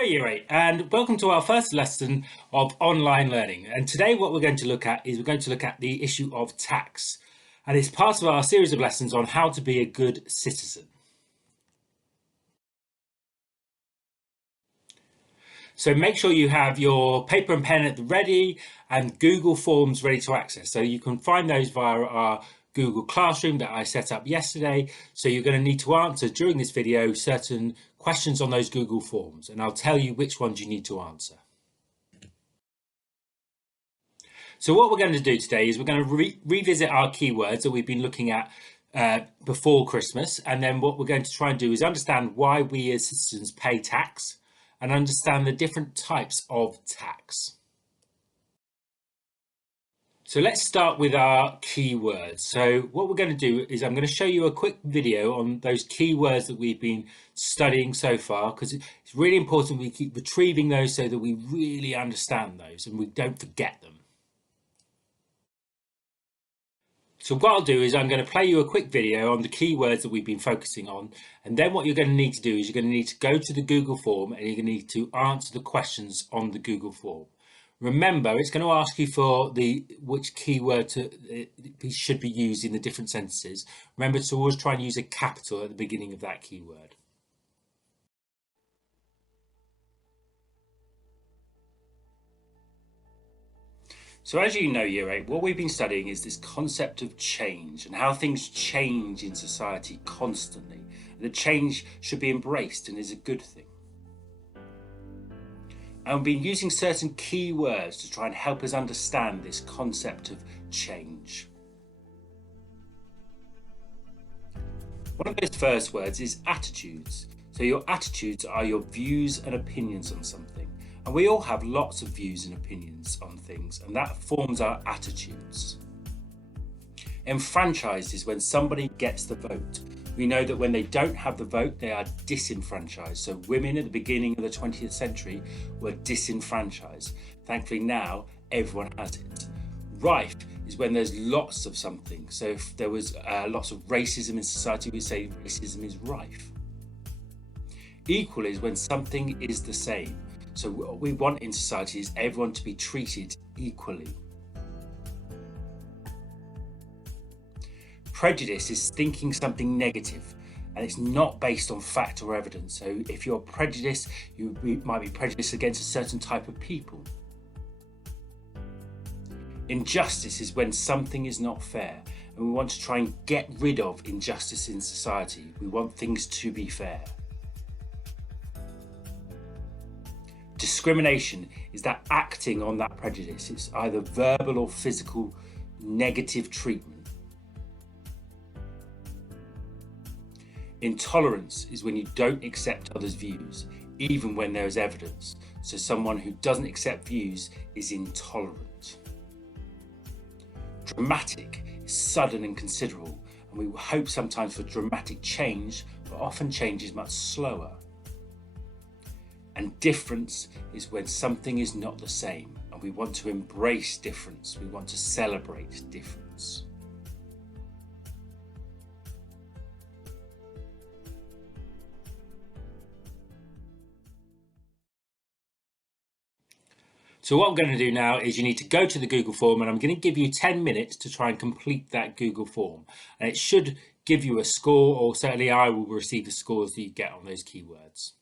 Hello, Year 8, and welcome to our first lesson of online learning. And today what we're going to look at is the issue of tax. And it's part of our series of lessons on how to be a good citizen. So make sure you have your paper and pen at the ready and Google Forms ready to access. So you can find those via our Google Classroom that I set up yesterday. So you're going to need to answer during this video certain questions on those Google Forms, and I'll tell you which ones you need to answer. So what we're going to do today is we're going to revisit our keywords that we've been looking at before Christmas, and then what we're going to try and do is understand why we as citizens pay tax and understand the different types of tax. So let's start with our keywords. So what we're going to do is I'm going to show you a quick video on those keywords that we've been studying so far, because it's really important we keep retrieving those so that we really understand those and we don't forget them. So what I'll do is I'm going to play you a quick video on the keywords that we've been focusing on, and then what you're going to need to do is you're going to need to go to the Google form and you're going to need to answer the questions on the Google form. Remember, it's going to ask you for which keyword should be used in the different sentences. Remember to always try and use a capital at the beginning of that keyword. So as you know, Year 8, what we've been studying is this concept of change and how things change in society constantly. The change should be embraced and is a good thing. And we've been using certain key words to try and help us understand this concept of change. One of those first words is attitudes. So your attitudes are your views and opinions on something. And we all have lots of views and opinions on things, and that forms our attitudes. Enfranchised is when somebody gets the vote. We know that when they don't have the vote, they are disenfranchised. So women at the beginning of the 20th century were disenfranchised. Thankfully now everyone has it. Rife is when there's lots of something. So if there was lots of racism in society, we say racism is rife. Equal is when something is the same. So what we want in society is everyone to be treated equally. Prejudice is thinking something negative, and it's not based on fact or evidence. So if you're prejudiced, you might be prejudiced against a certain type of people. Injustice is when something is not fair, and we want to try and get rid of injustice in society. We want things to be fair. Discrimination is that acting on that prejudice. It's either verbal or physical negative treatment. Intolerance is when you don't accept others' views, even when there is evidence. So someone who doesn't accept views is intolerant. Dramatic is sudden and considerable, and we hope sometimes for dramatic change, but often change is much slower. And difference is when something is not the same, and we want to embrace difference. We want to celebrate difference. So what I'm going to do now is you need to go to the Google form, and I'm going to give you 10 minutes to try and complete that Google form. And it should give you a score, or certainly I will receive the scores that you get on those keywords.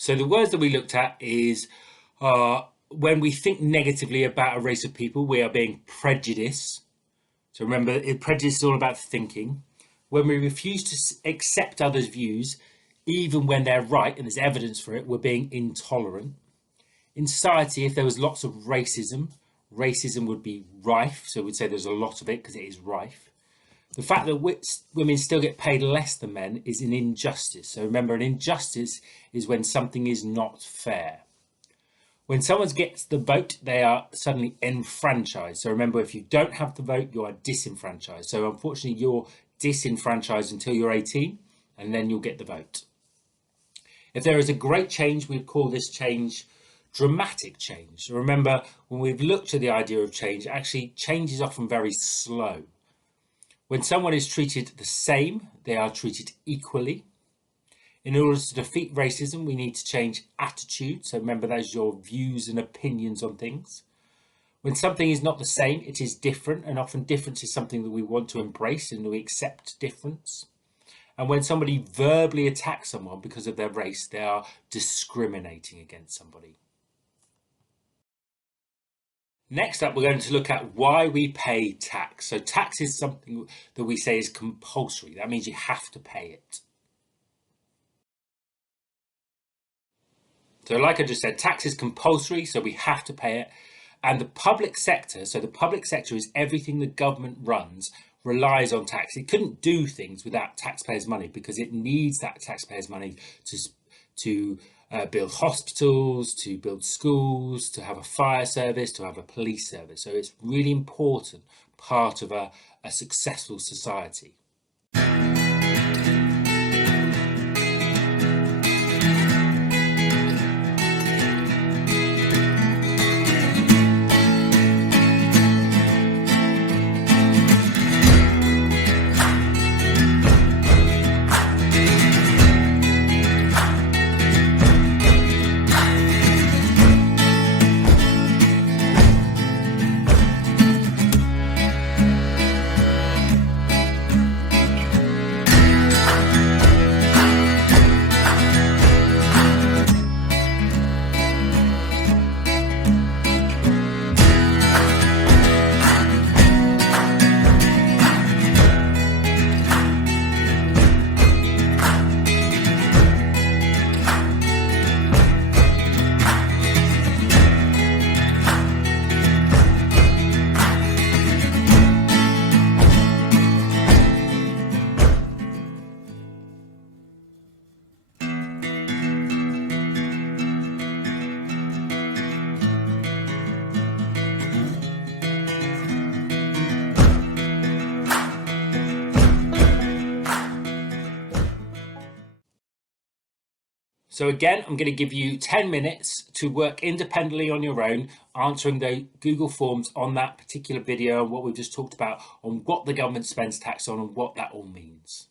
So the words that we looked at is when we think negatively about a race of people, we are being prejudiced. So remember, prejudice is all about thinking. When we refuse to accept others' views, even when they're right and there's evidence for it, we're being intolerant. In society, if there was lots of racism, racism would be rife. So we'd say there's a lot of it because it is rife. The fact that women still get paid less than men is an injustice. So remember, an injustice is when something is not fair. When someone gets the vote, they are suddenly enfranchised. So remember, if you don't have the vote, you are disenfranchised. So unfortunately, you're disenfranchised until you're 18, and then you'll get the vote. If there is a great change, we'd call this change dramatic change. So remember, when we've looked at the idea of change, actually change is often very slow. When someone is treated the same, they are treated equally. In order to defeat racism, we need to change attitude. So remember, those are your views and opinions on things. When something is not the same, it is different, and often difference is something that we want to embrace and we accept difference. And when somebody verbally attacks someone because of their race, they are discriminating against somebody. Next up, we're going to look at why we pay tax. So tax is something that we say is compulsory. That means you have to pay it. So like I just said, tax is compulsory, so we have to pay it. And the public sector, so the public sector is everything the government runs, relies on tax. It couldn't do things without taxpayers' money because it needs that taxpayers' money to build hospitals, to build schools, to have a fire service, to have a police service. So it's really important part of a successful society. So again, I'm going to give you 10 minutes to work independently on your own, answering the Google Forms on that particular video and what we've just talked about on what the government spends tax on and what that all means.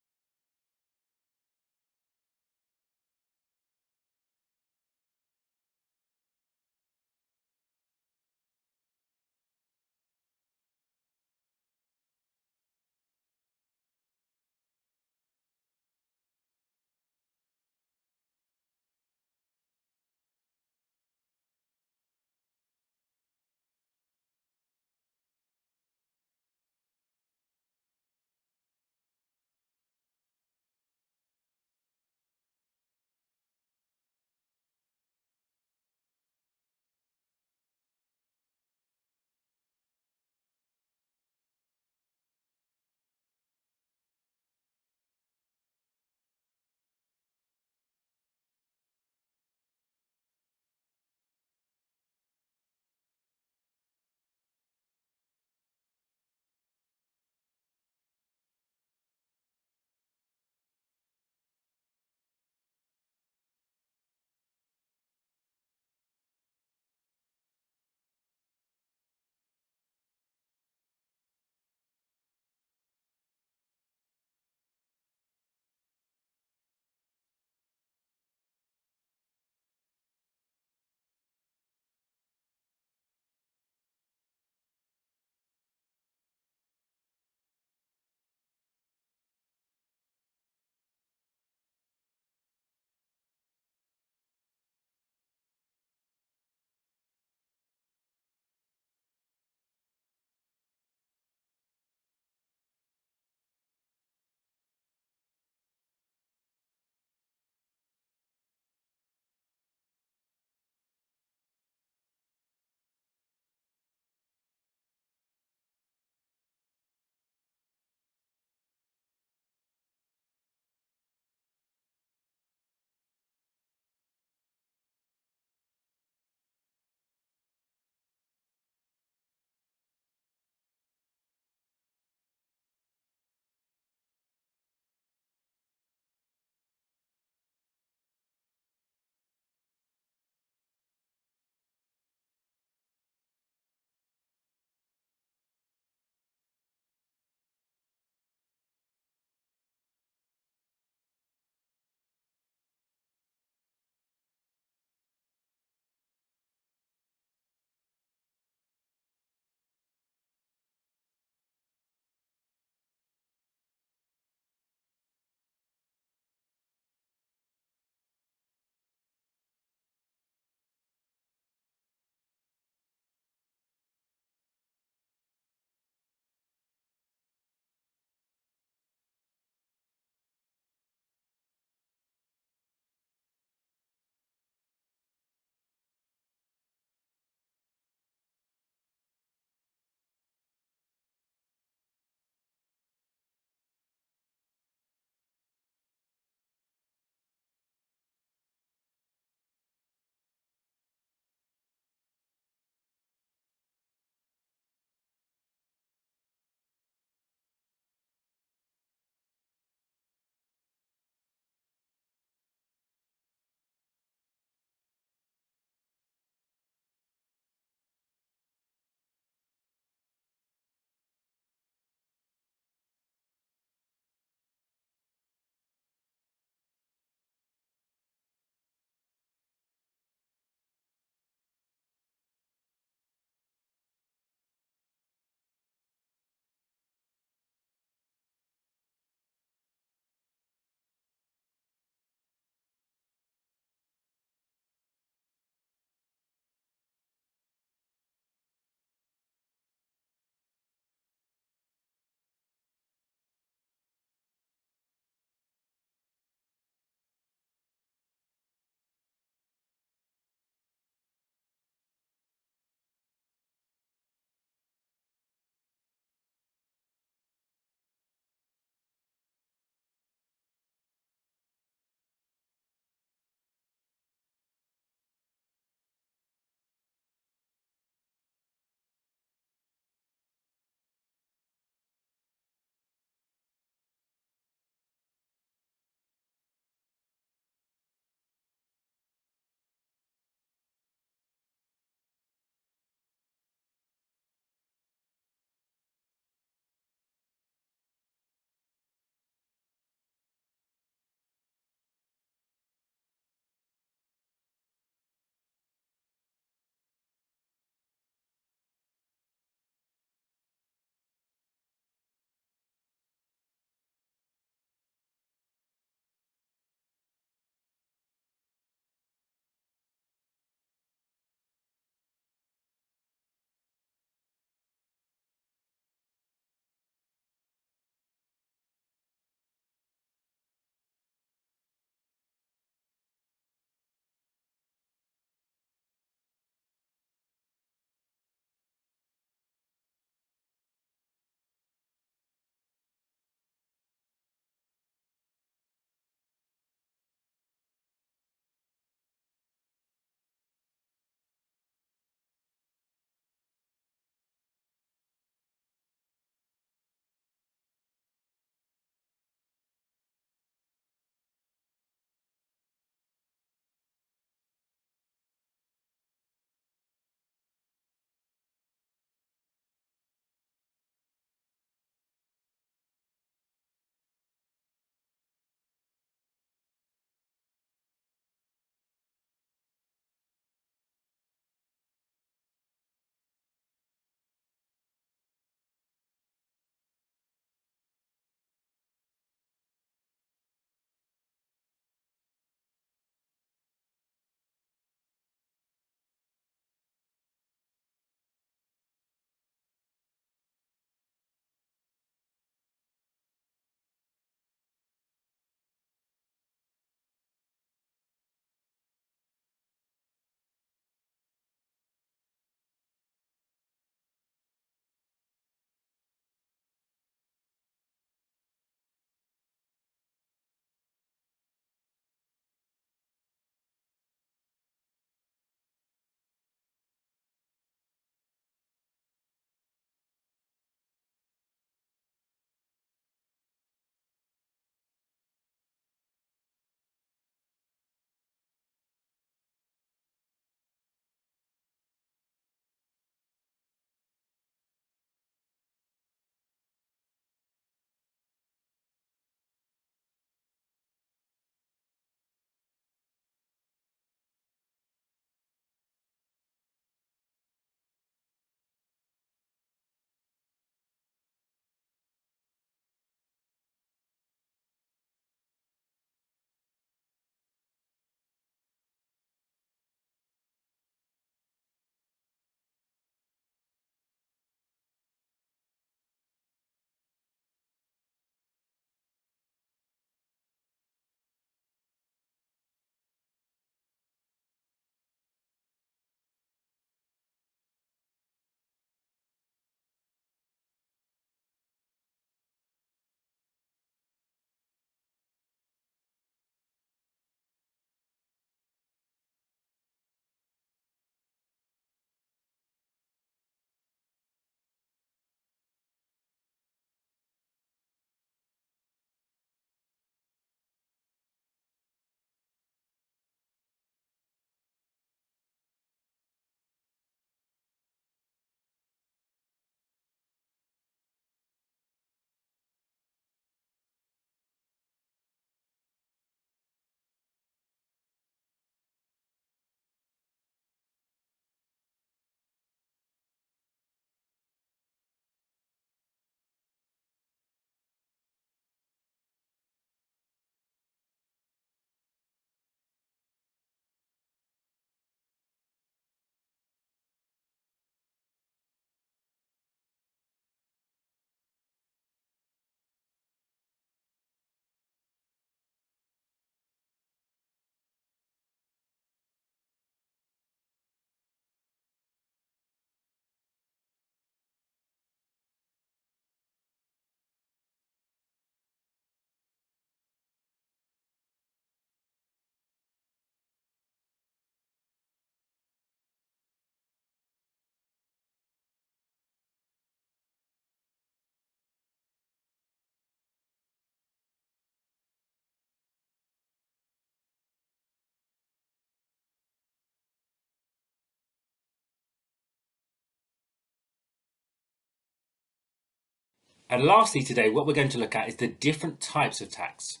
And lastly today, what we're going to look at is the different types of tax.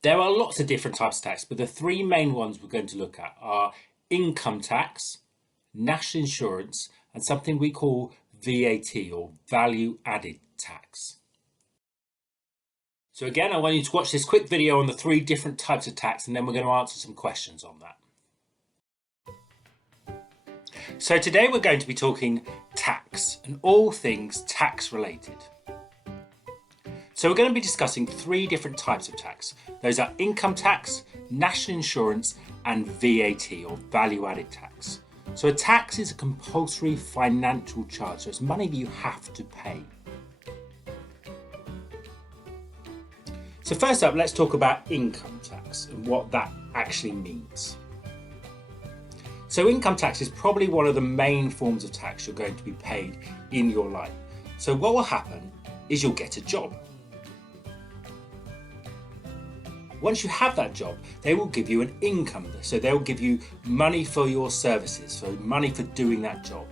There are lots of different types of tax, but the three main ones we're going to look at are income tax, national insurance, and something we call VAT or value added tax. So again, I want you to watch this quick video on the three different types of tax, and then we're going to answer some questions on that. So today we're going to be talking tax and all things tax related. So we're going to be discussing three different types of tax. Those are income tax, national insurance, and VAT or value added tax. So a tax is a compulsory financial charge, so it's money that you have to pay. So first up, let's talk about income tax and what that actually means. So income tax is probably one of the main forms of tax you're going to be paid in your life. So what will happen is you'll get a job. Once you have that job, they will give you an income. So they'll give you money for your services, so money for doing that job.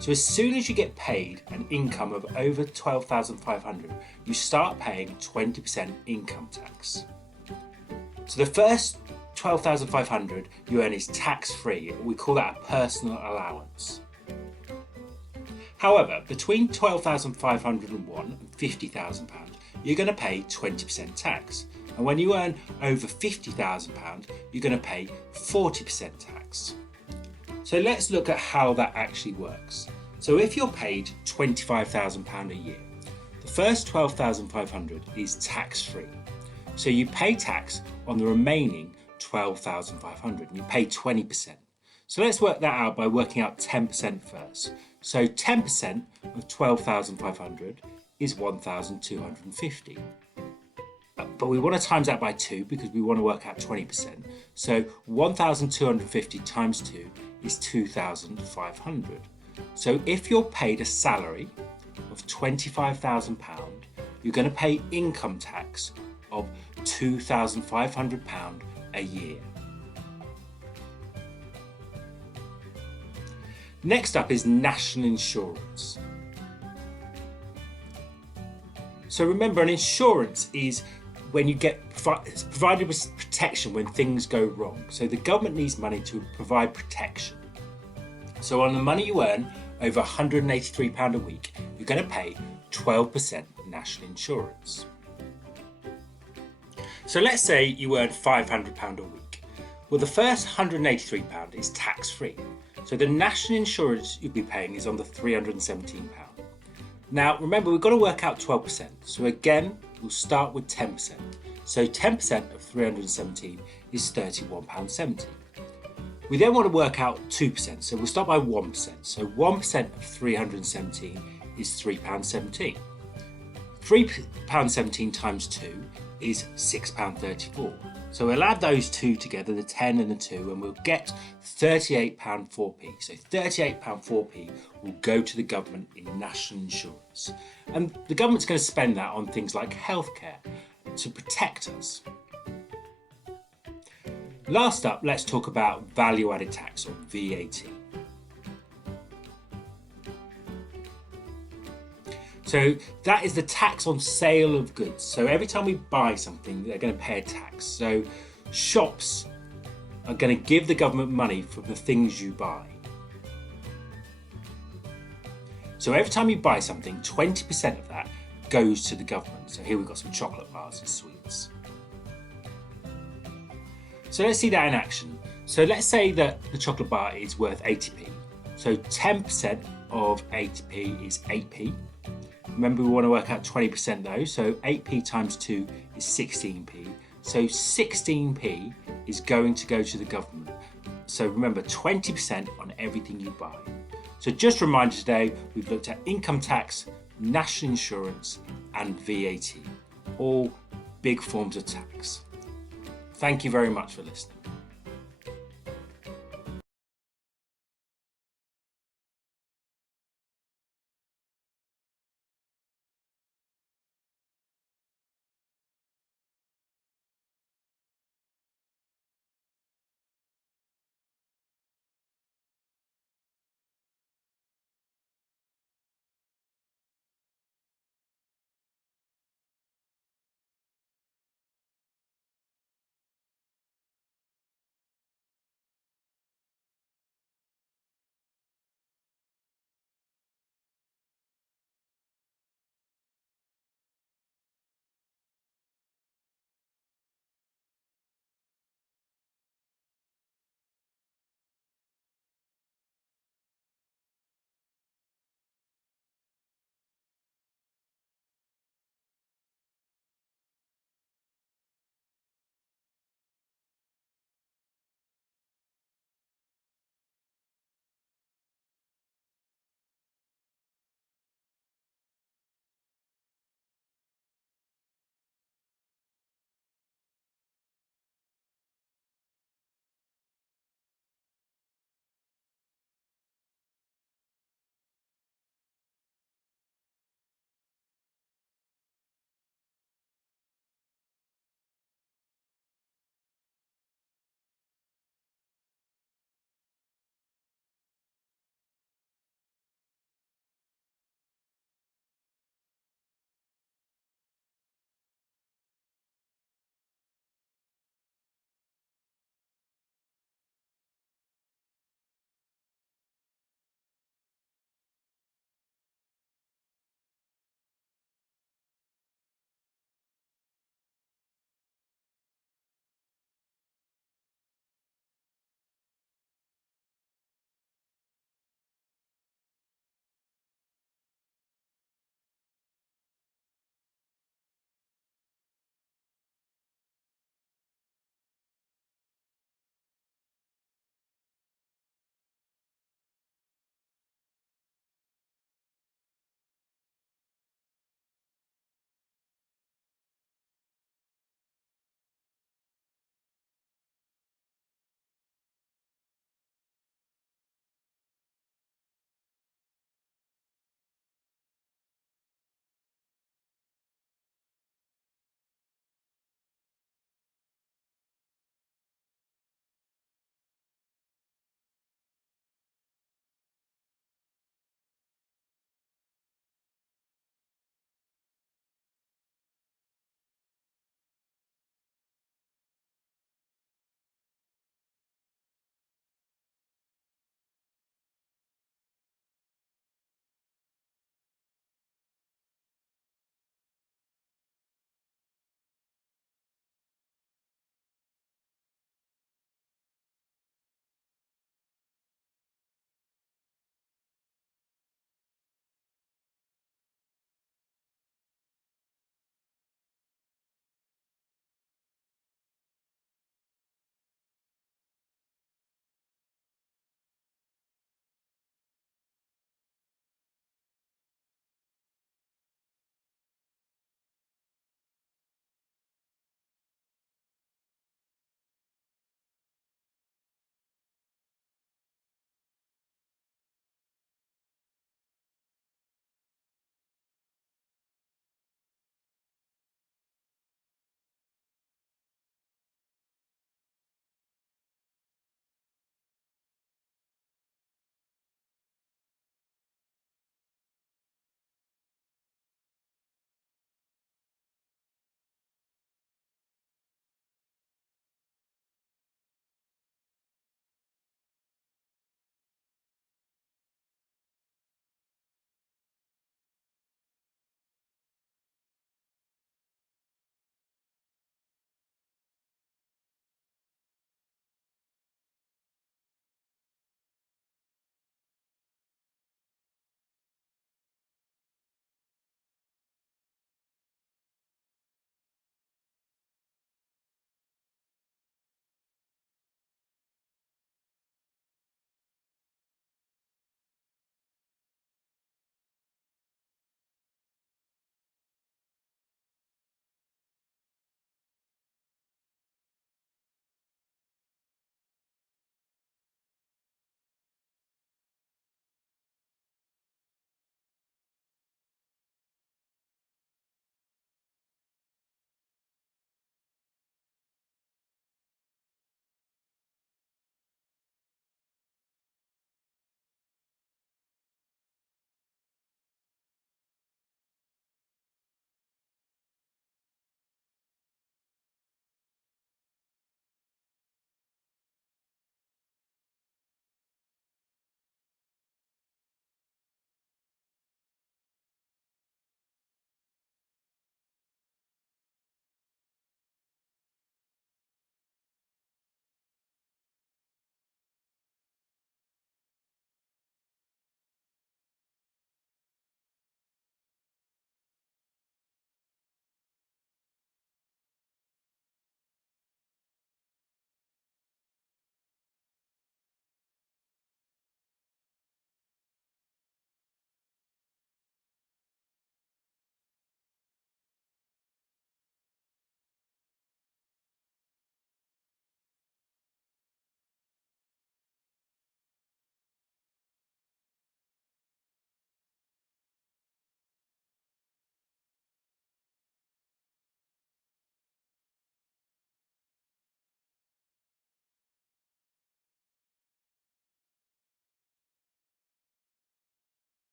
So as soon as you get paid an income of over $12,500, you start paying 20% income tax. So the first $12,500 you earn is tax-free. We call that a personal allowance. However, between $12,501 and £50,000, you're going to pay 20% tax. And when you earn over £50,000, you're going to pay 40% tax. So let's look at how that actually works. So if you're paid £25,000 a year, the first $12,500 is tax-free. So you pay tax on the remaining $12,500 and you pay 20%. So let's work that out by working out 10% first. So 10% of $12,500 is $1,250. But we want to times that by 2 because we want to work out 20%. So 1,250 times 2 is 2,500. So if you're paid a salary of £25,000, you're going to pay income tax of £2,500 a year. Next up is national insurance. So remember, an insurance is when you get provided with protection when things go wrong. So the government needs money to provide protection. So on the money you earn over £183 a week, you're going to pay 12% national insurance. So let's say you earn £500 a week. Well, the first £183 is tax-free. So the national insurance you'll be paying is on the £317. Now remember, we've got to work out 12%. So again, we'll start with 10%. So 10% of 317 is £31.70. We then want to work out 2%. So we'll start by 1%. So 1% of 317 is £3.17. £3.17 times 2 is £6.34. So we'll add those two together, the 10 and the 2, and we'll get £38.04p. So £38.04p will go to the government in national insurance. And the government's going to spend that on things like healthcare to protect us. Last up, let's talk about value-added tax or VAT. So that is the tax on sale of goods. So every time we buy something, they're going to pay a tax. So shops are going to give the government money for the things you buy. So every time you buy something, 20% of that goes to the government. So here we've got some chocolate bars and sweets. So let's see that in action. So let's say that the chocolate bar is worth 80p. So 10% of 80p is 8p. Remember, we want to work out 20% though, so 8p times 2 is 16p. So 16p is going to go to the government. So remember, 20% on everything you buy. So just a reminder today, we've looked at income tax, national insurance, and VAT, all big forms of tax. Thank you very much for listening.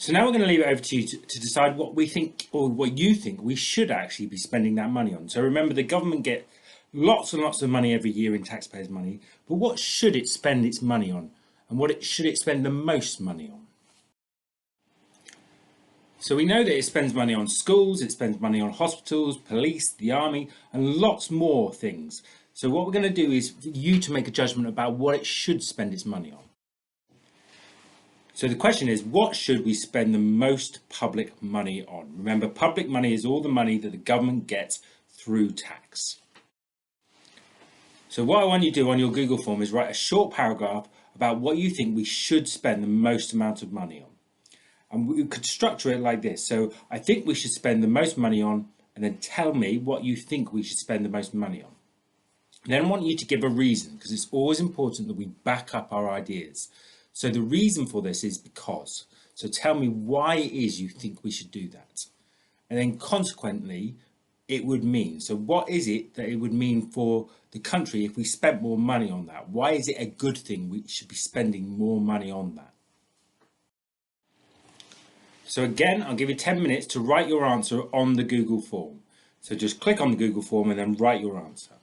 So now we're going to leave it over to you to decide what we think, or what you think we should actually be spending that money on. So remember, the government get lots and lots of money every year in taxpayers' money, but what should it spend its money on? And should it spend the most money on? So we know that it spends money on schools, it spends money on hospitals, police, the army, and lots more things. So what we're going to do is for you to make a judgment about what it should spend its money on. So the question is, what should we spend the most public money on? Remember, public money is all the money that the government gets through tax. So what I want you to do on your Google form is write a short paragraph about what you think we should spend the most amount of money on. And we could structure it like this. So I think we should spend the most money on, and then tell me what you think we should spend the most money on. And then I want you to give a reason, because it's always important that we back up our ideas. So the reason for this is because. So tell me why it is you think we should do that. And then consequently, it would mean. So what is it that it would mean for the country if we spent more money on that? Why is it a good thing we should be spending more money on that? So again, I'll give you 10 minutes to write your answer on the Google form. So just click on the Google form and then write your answer.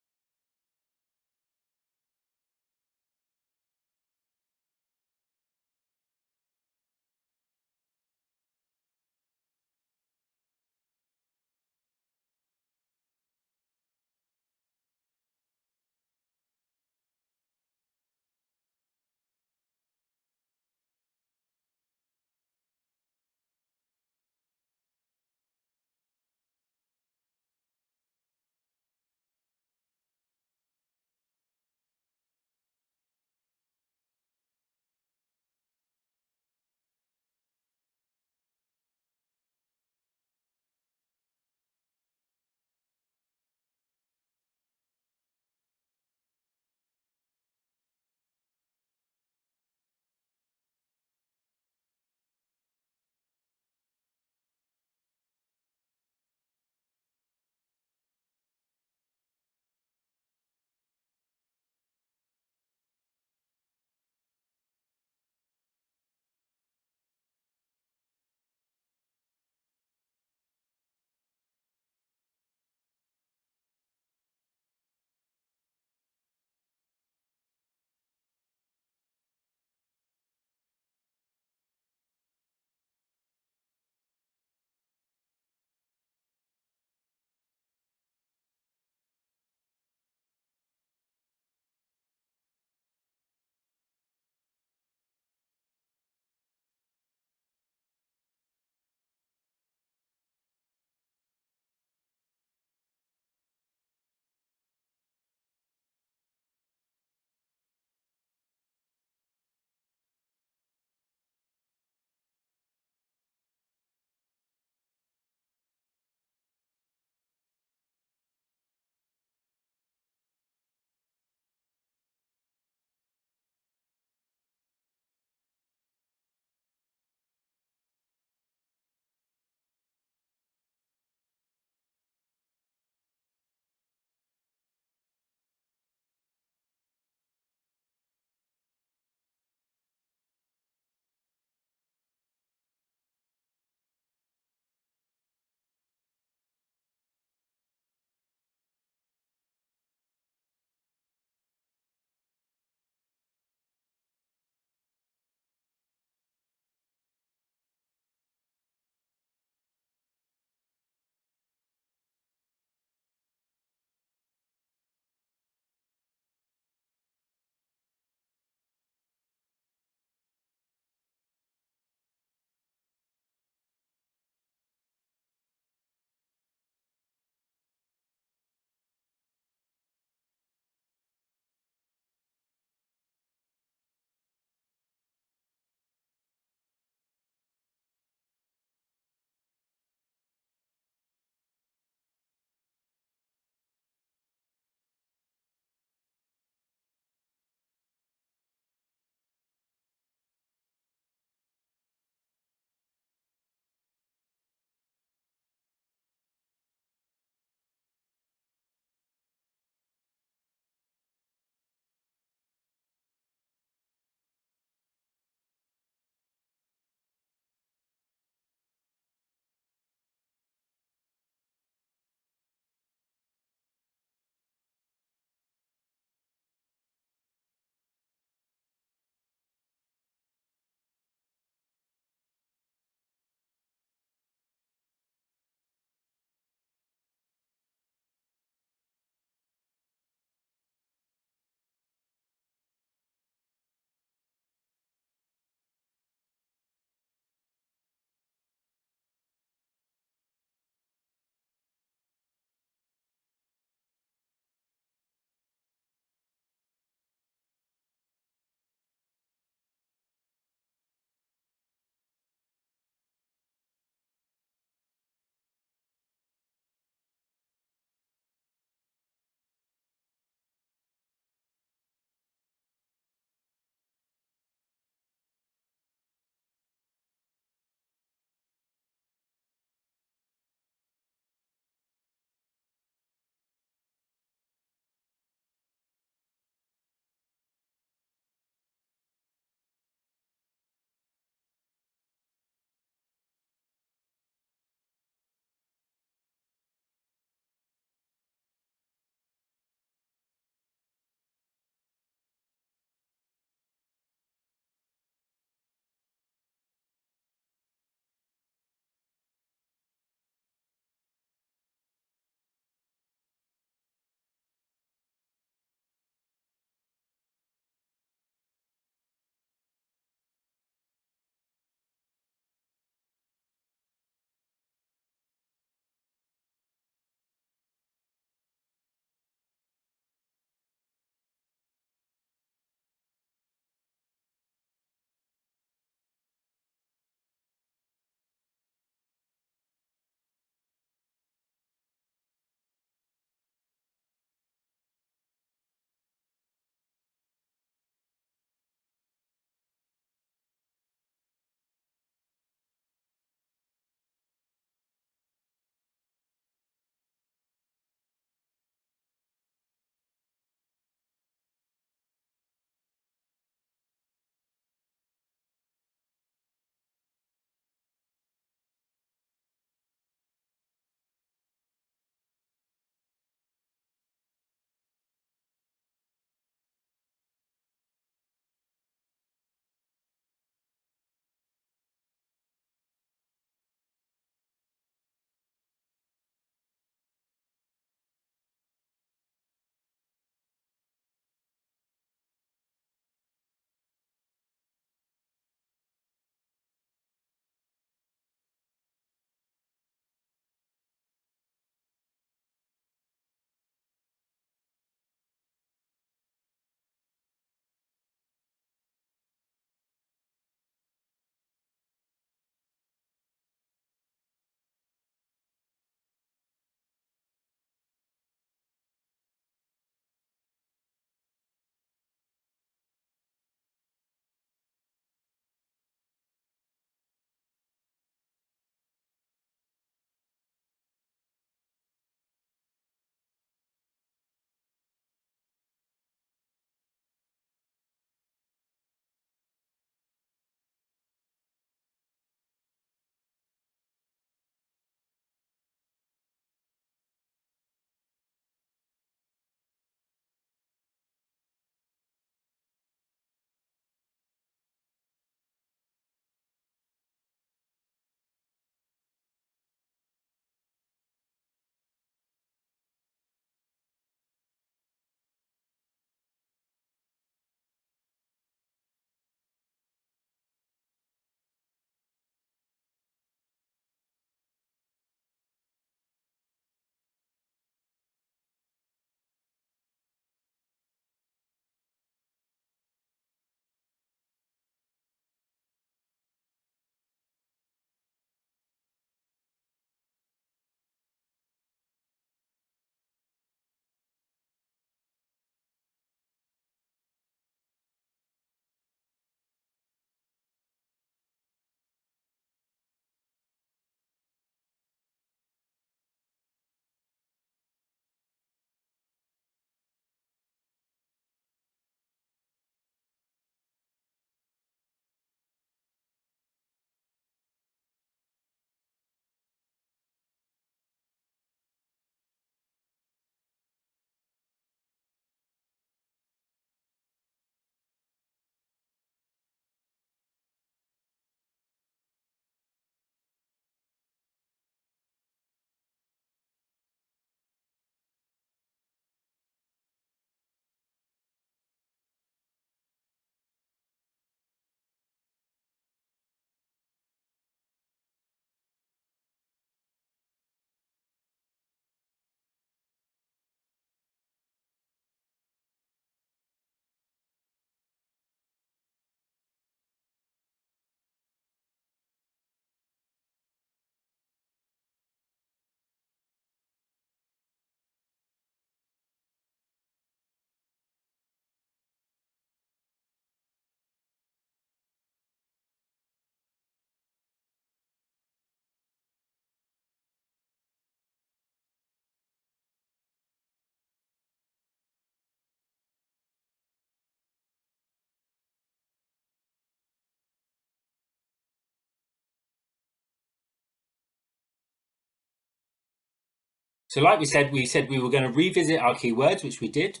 So like we said we were going to revisit our keywords, which we did.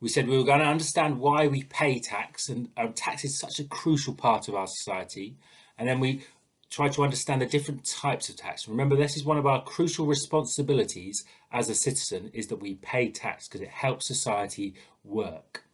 We said we were going to understand why we pay tax, and tax is such a crucial part of our society. And then we tried to understand the different types of tax. Remember, this is one of our crucial responsibilities as a citizen, is that we pay tax because it helps society work.